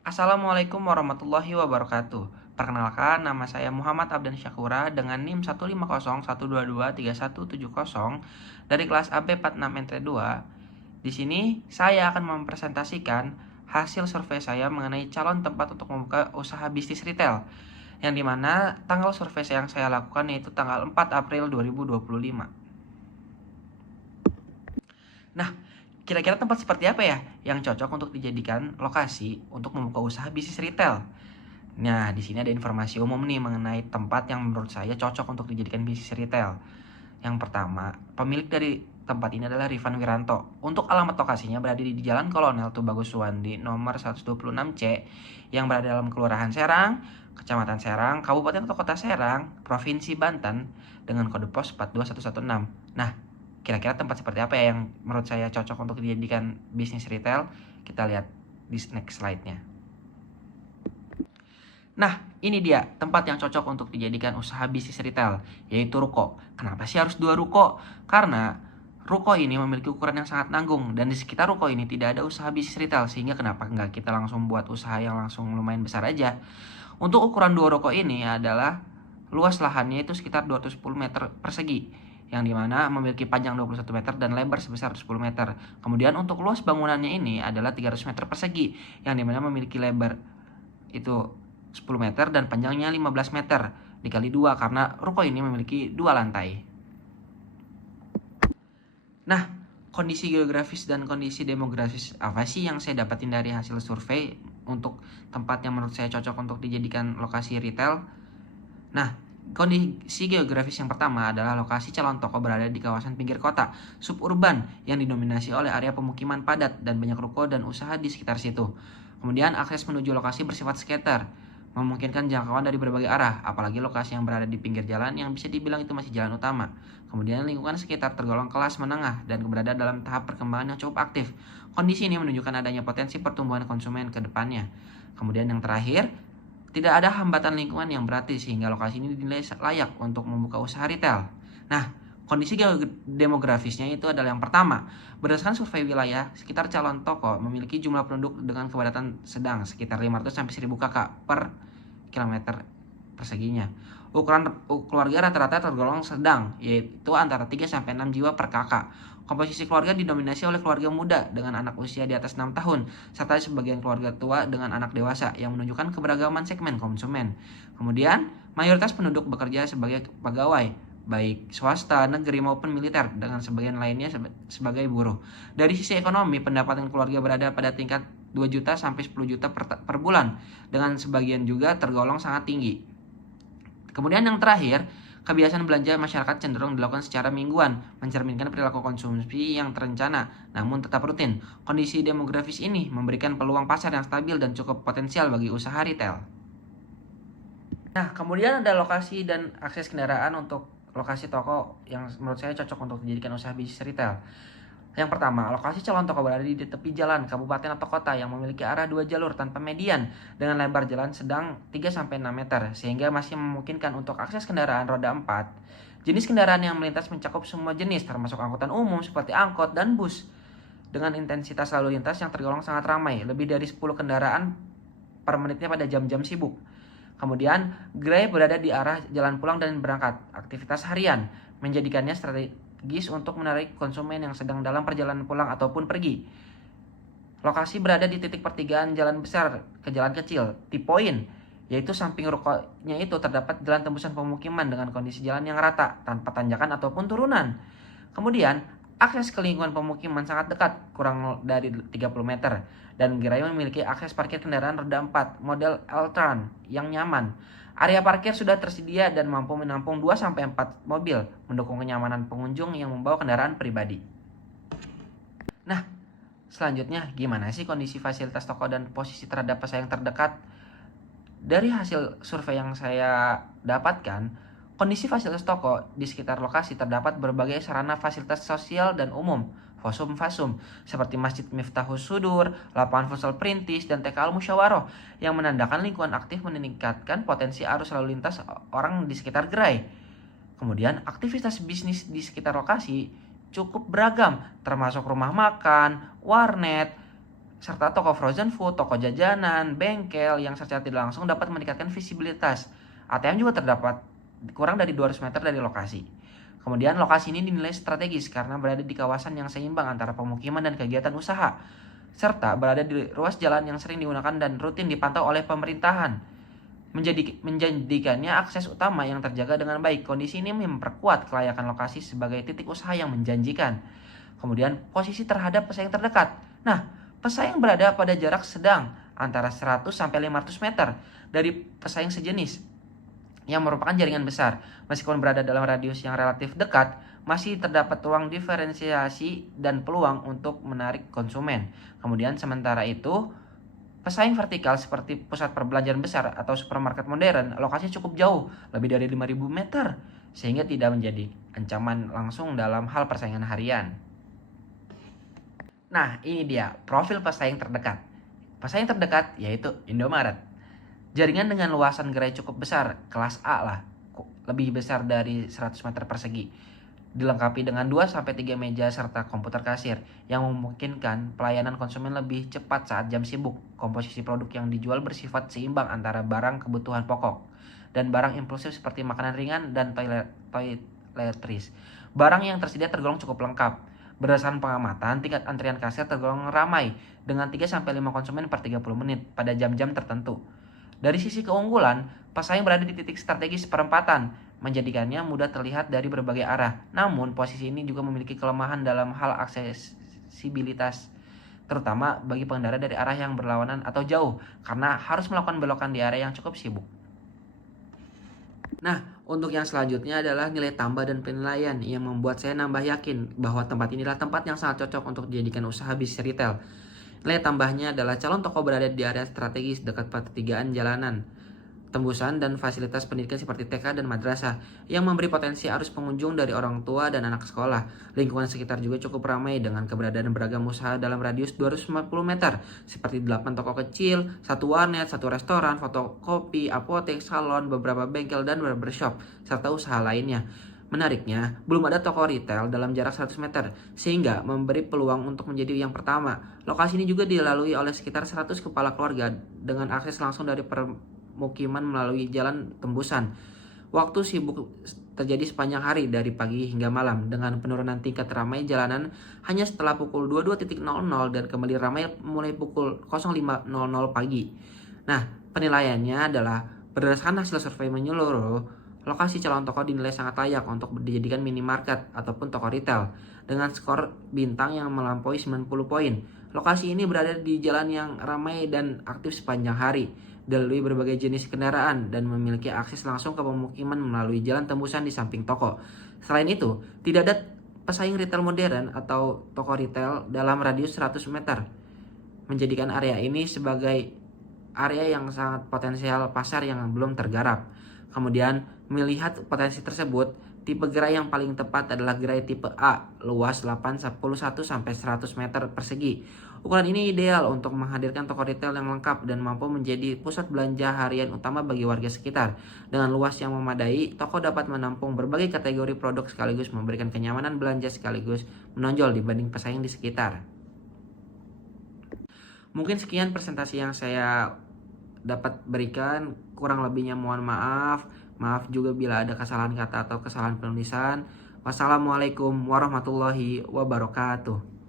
Assalamualaikum warahmatullahi wabarakatuh. Perkenalkan, nama saya Muhammad Abdan Syakura dengan NIM 15015223170 dari kelas AB46NT2. Di sini saya akan mempresentasikan hasil survei saya mengenai calon tempat untuk membuka usaha bisnis retail, yang dimana tanggal survei yang saya lakukan yaitu tanggal 4 April 2025. Nah, kira-kira tempat seperti apa ya yang cocok untuk dijadikan lokasi untuk membuka usaha bisnis retail? Nah, di sini ada informasi umum nih mengenai tempat yang menurut saya cocok untuk dijadikan bisnis retail. Yang pertama, pemilik dari tempat ini adalah Rifan Wiranto. Untuk alamat lokasinya berada di Jalan Kolonel Tubagus Suwandi nomor 126C yang berada dalam Kelurahan Serang, Kecamatan Serang, Kabupaten atau Kota Serang, Provinsi Banten dengan kode pos 42116. Nah, kira-kira tempat seperti apa ya yang menurut saya cocok untuk dijadikan bisnis retail? Kita lihat di next slide-nya. Nah, ini dia tempat yang cocok untuk dijadikan usaha bisnis retail, yaitu ruko. Kenapa sih harus 2 ruko? Karena ruko ini memiliki ukuran yang sangat nanggung, dan di sekitar ruko ini tidak ada usaha bisnis retail, sehingga kenapa nggak kita langsung buat usaha yang langsung lumayan besar aja. Untuk ukuran 2 ruko ini adalah luas lahannya itu sekitar 210 meter persegi, yang dimana memiliki panjang 21 meter dan lebar sebesar 10 meter. Kemudian untuk luas bangunannya ini adalah 300 meter persegi, yang dimana memiliki lebar itu 10 meter dan panjangnya 15 meter dikali 2 karena ruko ini memiliki 2 lantai. Nah, kondisi geografis dan kondisi demografis apa sih yang saya dapatin dari hasil survei untuk tempat yang menurut saya cocok untuk dijadikan lokasi retail? Nah, kondisi geografis yang pertama adalah lokasi calon toko berada di kawasan pinggir kota, suburban yang didominasi oleh area pemukiman padat dan banyak ruko dan usaha di sekitar situ. Kemudian akses menuju lokasi bersifat skater, memungkinkan jangkauan dari berbagai arah, apalagi lokasi yang berada di pinggir jalan yang bisa dibilang itu masih jalan utama. Kemudian lingkungan sekitar tergolong kelas menengah dan berada dalam tahap perkembangan yang cukup aktif. Kondisi ini menunjukkan adanya potensi pertumbuhan konsumen ke depannya. Kemudian yang terakhir, tidak ada hambatan lingkungan yang berarti sehingga lokasi ini dinilai layak untuk membuka usaha retail. Nah, kondisi demografisnya itu adalah yang pertama. Berdasarkan survei wilayah, sekitar calon toko memiliki jumlah penduduk dengan kepadatan sedang sekitar 500 sampai 1000 kakak per kilometer perseginya. Ukuran keluarga rata-rata tergolong sedang, yaitu antara 3 sampai 6 jiwa per kakak. Komposisi keluarga didominasi oleh keluarga muda dengan anak usia di atas 6 tahun, serta sebagian keluarga tua dengan anak dewasa yang menunjukkan keberagaman segmen konsumen. Kemudian, mayoritas penduduk bekerja sebagai pegawai, baik swasta, negeri maupun militer, dengan sebagian lainnya sebagai buruh. Dari sisi ekonomi, pendapatan keluarga berada pada tingkat 2 juta sampai 10 juta per bulan, dengan sebagian juga tergolong sangat tinggi. Kemudian yang terakhir, kebiasaan belanja masyarakat cenderung dilakukan secara mingguan, mencerminkan perilaku konsumsi yang terencana, namun tetap rutin. Kondisi demografis ini memberikan peluang pasar yang stabil dan cukup potensial bagi usaha retail. Nah, kemudian ada lokasi dan akses kendaraan untuk lokasi toko yang menurut saya cocok untuk dijadikan usaha bisnis retail. Yang pertama, lokasi calon toko berada di tepi jalan kabupaten atau kota yang memiliki arah 2 jalur tanpa median dengan lebar jalan sedang 3-6 meter sehingga masih memungkinkan untuk akses kendaraan roda 4. Jenis kendaraan yang melintas mencakup semua jenis termasuk angkutan umum seperti angkot dan bus dengan intensitas lalu lintas yang tergolong sangat ramai, lebih dari 10 kendaraan per menitnya pada jam-jam sibuk. Kemudian, gerai berada di arah jalan pulang dan berangkat, aktivitas harian, menjadikannya strategis untuk menarik konsumen yang sedang dalam perjalanan pulang ataupun pergi. Lokasi berada di titik pertigaan jalan besar ke jalan kecil, T-point, yaitu samping rukonya itu terdapat jalan tembusan pemukiman dengan kondisi jalan yang rata, tanpa tanjakan ataupun turunan. Kemudian, akses ke lingkungan pemukiman sangat dekat, kurang dari 30 meter. Dan gerai memiliki akses parkir kendaraan roda 4 model L-Tran yang nyaman. Area parkir sudah tersedia dan mampu menampung 2-4 mobil, mendukung kenyamanan pengunjung yang membawa kendaraan pribadi. Nah, selanjutnya gimana sih kondisi fasilitas toko dan posisi terhadap pesaing terdekat? Dari hasil survei yang saya dapatkan, kondisi fasilitas toko di sekitar lokasi terdapat berbagai sarana fasilitas sosial dan umum, fasum-fasum, seperti Masjid Miftahus Sudur, lapangan futsal Perintis, dan TK Al Musyawaroh, yang menandakan lingkungan aktif meningkatkan potensi arus lalu lintas orang di sekitar gerai. Kemudian, aktivitas bisnis di sekitar lokasi cukup beragam, termasuk rumah makan, warnet, serta toko frozen food, toko jajanan, bengkel yang secara tidak langsung dapat meningkatkan visibilitas. ATM juga terdapat kurang dari 200 meter dari lokasi. Kemudian lokasi ini dinilai strategis karena berada di kawasan yang seimbang antara pemukiman dan kegiatan usaha, serta berada di ruas jalan yang sering digunakan dan rutin dipantau oleh pemerintahan, menjadikannya akses utama yang terjaga dengan baik. Kondisi ini memperkuat kelayakan lokasi sebagai titik usaha yang menjanjikan. Kemudian posisi terhadap pesaing terdekat. Nah, pesaing berada pada jarak sedang antara 100 sampai 500 meter dari pesaing sejenis yang merupakan jaringan besar. Meskipun berada dalam radius yang relatif dekat, masih terdapat ruang diferensiasi dan peluang untuk menarik konsumen. Kemudian sementara itu, pesaing vertikal seperti pusat perbelanjaan besar atau supermarket modern, lokasinya cukup jauh, lebih dari 5.000 meter, sehingga tidak menjadi ancaman langsung dalam hal persaingan harian. Nah, ini dia profil pesaing terdekat. Pesaing terdekat yaitu Indomaret. Jaringan dengan luasan gerai cukup besar, kelas A lah, lebih besar dari 100 meter persegi. Dilengkapi dengan 2-3 meja serta komputer kasir yang memungkinkan pelayanan konsumen lebih cepat saat jam sibuk. Komposisi produk yang dijual bersifat seimbang antara barang kebutuhan pokok dan barang impulsif seperti makanan ringan dan toiletries. Barang yang tersedia tergolong cukup lengkap. Berdasarkan pengamatan, tingkat antrian kasir tergolong ramai dengan 3-5 konsumen per 30 menit pada jam-jam tertentu. Dari sisi keunggulan, pesaing berada di titik strategis perempatan, menjadikannya mudah terlihat dari berbagai arah. Namun, posisi ini juga memiliki kelemahan dalam hal aksesibilitas, terutama bagi pengendara dari arah yang berlawanan atau jauh, karena harus melakukan belokan di area yang cukup sibuk. Nah, untuk yang selanjutnya adalah nilai tambah dan penilaian yang membuat saya nambah yakin bahwa tempat inilah tempat yang sangat cocok untuk dijadikan usaha bisnis retail. Nilai tambahnya adalah calon toko berada di area strategis dekat pertigaan jalanan, tembusan dan fasilitas pendidikan seperti TK dan madrasah yang memberi potensi arus pengunjung dari orang tua dan anak sekolah. Lingkungan sekitar juga cukup ramai dengan keberadaan beragam usaha dalam radius 250 meter seperti 8 toko kecil, 1 warnet, 1 restoran, fotokopi, apotek, salon, beberapa bengkel dan barbershop, serta usaha lainnya. Menariknya, belum ada toko retail dalam jarak 100 meter, sehingga memberi peluang untuk menjadi yang pertama. Lokasi ini juga dilalui oleh sekitar 100 kepala keluarga dengan akses langsung dari pemukiman melalui jalan tembusan. Waktu sibuk terjadi sepanjang hari dari pagi hingga malam dengan penurunan tingkat ramai jalanan hanya setelah pukul 22.00 dan kembali ramai mulai pukul 05.00 pagi. Nah, penilaiannya adalah berdasarkan hasil survei menyeluruh, lokasi calon toko dinilai sangat layak untuk dijadikan minimarket ataupun toko retail dengan skor bintang yang melampaui 90 poin. Lokasi ini berada di jalan yang ramai dan aktif sepanjang hari, dilalui berbagai jenis kendaraan dan memiliki akses langsung ke pemukiman melalui jalan tembusan di samping toko. Selain itu, tidak ada pesaing retail modern atau toko retail dalam radius 100 meter, menjadikan area ini sebagai area yang sangat potensial pasar yang belum tergarap. Kemudian, melihat potensi tersebut, tipe gerai yang paling tepat adalah gerai tipe A, luas 81-100 meter persegi. Ukuran ini ideal untuk menghadirkan toko retail yang lengkap dan mampu menjadi pusat belanja harian utama bagi warga sekitar. Dengan luas yang memadai, toko dapat menampung berbagai kategori produk sekaligus memberikan kenyamanan belanja sekaligus menonjol dibanding pesaing di sekitar. Mungkin sekian presentasi yang saya dapat berikan, kurang lebihnya mohon maaf. Maaf juga bila ada kesalahan kata atau kesalahan penulisan. Wassalamualaikum warahmatullahi wabarakatuh.